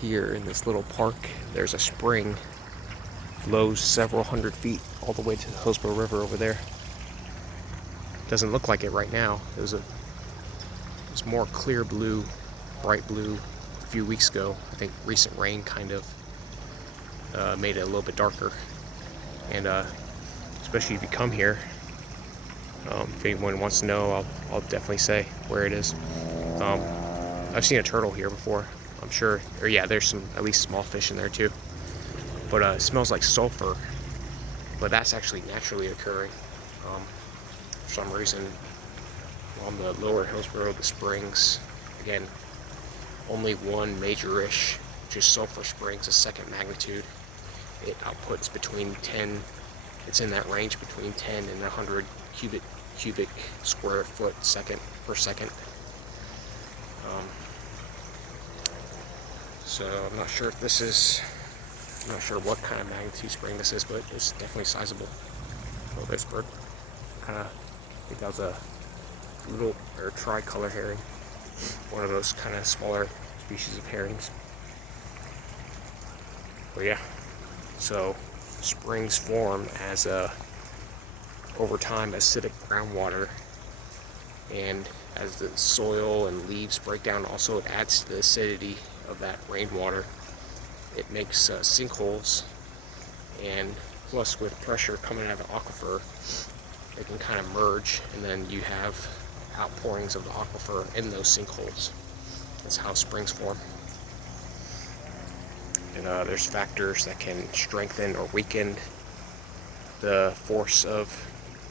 here in this little park, there's a spring. Flows several hundred feet all the way to the Hillsborough River over there. Doesn't look like it right now. It was more clear blue, bright blue a few weeks ago. I think recent rain kind of made it a little bit darker. And especially if you come here, if anyone wants to know, I'll definitely say where it is. I've seen a turtle here before, I'm sure. Or yeah, there's some at least small fish in there too. But it smells like sulfur, but that's actually naturally occurring. For some reason, on the lower Hillsborough, the springs, again, only one major-ish, which is Sulphur Springs, a second magnitude. It outputs between 10, it's in that range between 10 and 100 cubic square foot per second. So I'm not sure what kind of magnitude spring this is, but it's definitely sizable. Oh, this bird, I think that was a little or tricolor herring, one of those kind of smaller species of herrings. But yeah, so springs form as over time acidic groundwater, and as the soil and leaves break down, also it adds to the acidity of that rainwater. It makes sinkholes, and plus with pressure coming out of the aquifer, they can kind of merge, and then you have outpourings of the aquifer in those sinkholes. That's how springs form. And there's factors that can strengthen or weaken the force of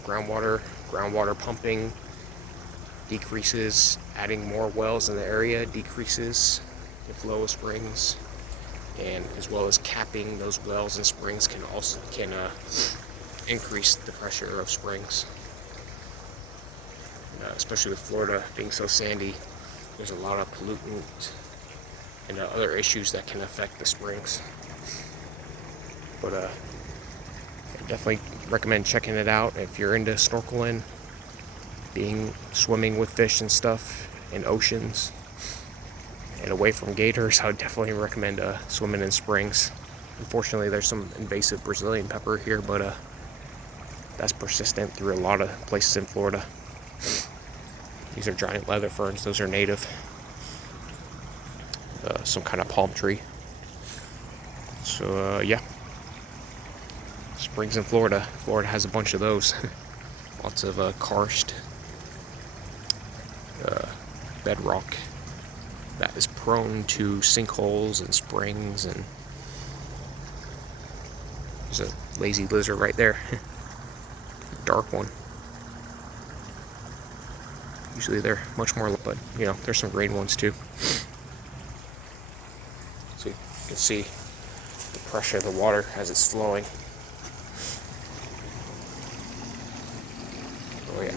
groundwater. Groundwater pumping decreases, adding more wells in the area decreases the flow of springs, and as well as capping those wells and springs can increase the pressure of springs. Especially with Florida being so sandy, there's a lot of pollutant and other issues that can affect the springs. But I definitely recommend checking it out if you're into snorkeling, swimming with fish and stuff in oceans, and away from gators. I would definitely recommend swimming in springs. Unfortunately, there's some invasive Brazilian pepper here, but that's persistent through a lot of places in Florida. These are giant leather ferns. Those are native. Some kind of palm tree. So yeah, springs in Florida. Florida has a bunch of those. Lots of karst bedrock that is prone to sinkholes and springs, and there's a lazy lizard right there. Dark one. Usually they're much more, but you know, there's some green ones too. So you can see the pressure of the water as it's flowing. Oh yeah.